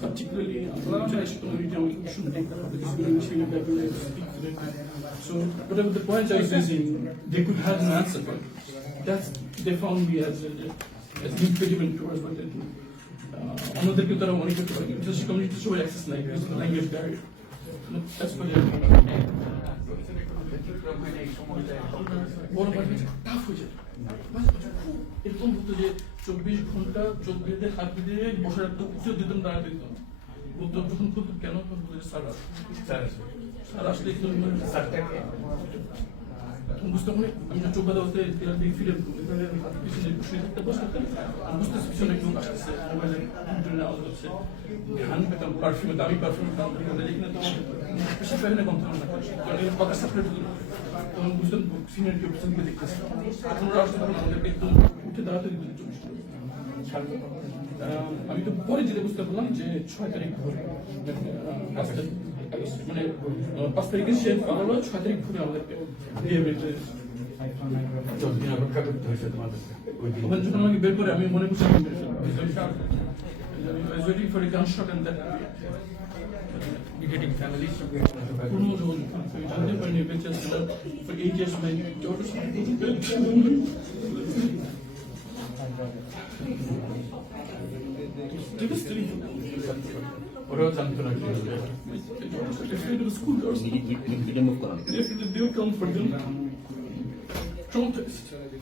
particularly so whatever the point I was raising they could have an answer but that's they found me as as impediment towards what they do uh, অন্যদেরকে তারা মনে করতে পারে বিশেষ community সবাই access নাই because of চব্বিশ ঘণ্টা চোখ বেঁধে দিতাম দাঁড়াতে দিতাম বলতো যখন খুব কেন আসলে ফিরে এভাবে হাত পিছনে শুয়ে থাকতে বসে থাকতাম আমি বুঝতেছি পিছনে একদম আসতেছে মোবাইলে কম্পিউটারে আওয়াজ হচ্ছে ঘ্রাণ পেতাম পারফিউমে দামি পারফিউম দাম যেখানে তো বেশি পাই না কম থাকবে না কারণ এর কথা সেপারেট হতো তখন বুঝতাম সিনিয়র কেউ পিছন দিকে দেখতেছে ওরা আসতে তখন আমাদেরকে একদম উঠে দাঁড়াতে দিত চব্বিশ আমি তো পরে যেটা বুঝতে পারলাম যে ছয় তারিখ ভোরে আহ, পাঁচ তারিখ মানে পাঁচ তারিখে সে পাঠালো ছয় তারিখ ভোরে আমাদেরকে যখন আমাকে বের করে আমি মনে করছি। I waiting for a gunshot and then ডিটেটিং ফ্যামিলি কোনো যোগাযোগ নেই। আমি জানতে পারিনি বেঁচে ছিলাম for eight years my daughter's devastating. ওরাও জানতো Vooruit hangt er Verder scooters. Ik die, die, die, die, die, die, die, die, die, die,